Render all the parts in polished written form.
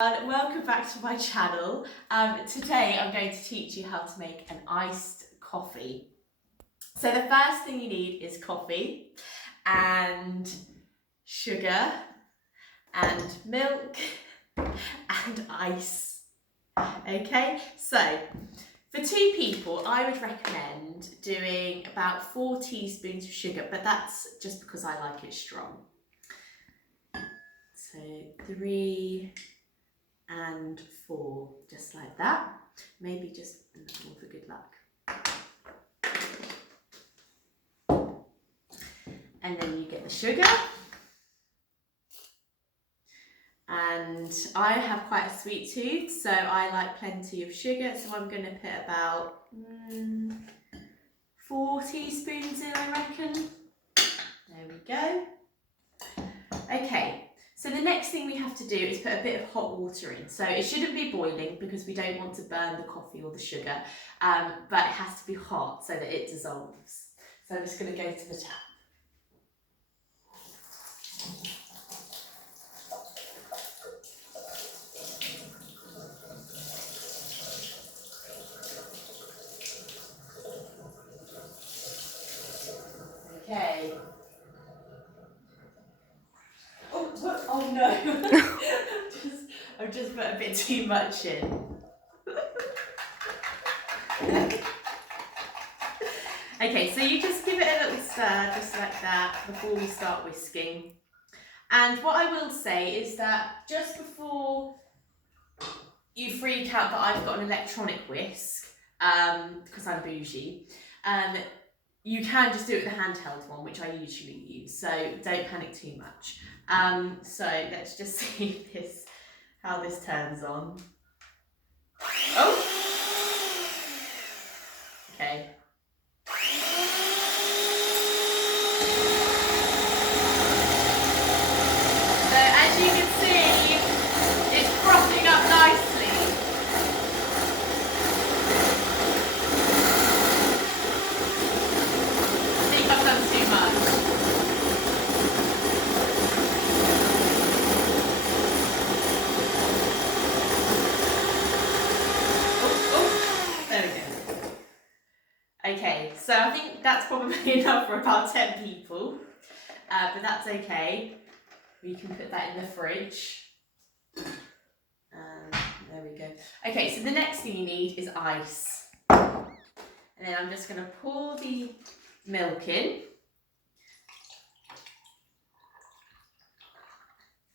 Welcome back to my channel. Today I'm going to teach you how to make an iced coffee. So the first thing you need is coffee and sugar and milk and ice. Okay, so for 2 people I would recommend doing about 4 teaspoons of sugar, but that's just because I like it strong. So 3 and 4, just like that. Maybe just another one for good luck. And then you get the sugar. And I have quite a sweet tooth, so I like plenty of sugar, so I'm going to put about 4 teaspoons in, I reckon. There we go. Okay. So the next thing we have to do is put a bit of hot water in. So it shouldn't be boiling because we don't want to burn the coffee or the sugar, but it has to be hot so that it dissolves. So I'm just going to go to the tap. Okay. Oh no! I've just put a bit too much in. Okay, so you just give it a little stir, just like that, before we start whisking. And what I will say is that just before you freak out that I've got an electronic whisk, because I'm bougie, you can just do it with the handheld one, which I usually use, so don't panic too much. So let's just see how this turns on. Oh! Okay. So as you can see, it's frothing up nicely. I think I've done too much. There we go. Okay, so I think that's probably enough for about 10 people, but that's okay. We can put that in the fridge. There we go. Okay, so the next thing you need is ice. And then I'm just going to pour the milk in.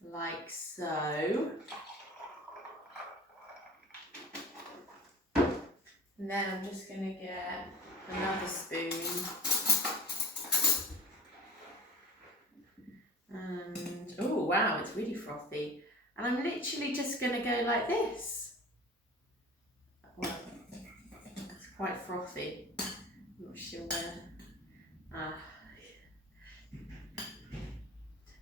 Like so. And then I'm just going to get another spoon. And, oh wow, it's really frothy. And I'm literally just going to go like this. Well, it's quite frothy. I'm not sure where.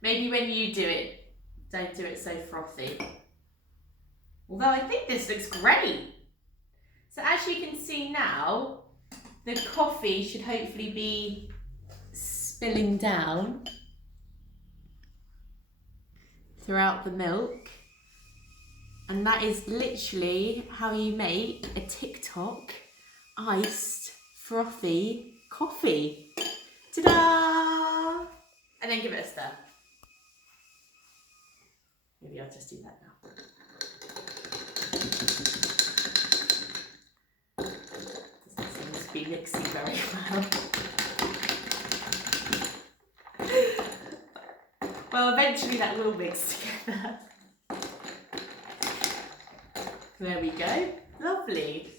Maybe when you do it, don't do it so frothy. Although I think this looks great. So as you can see now, the coffee should hopefully be spilling down throughout the milk. And that is literally how you make a TikTok iced frothy coffee. Ta-da! And then give it a stir. Maybe I'll just do that now. Doesn't seem to be mixing very well. Well, eventually that will mix together. There we go. Lovely.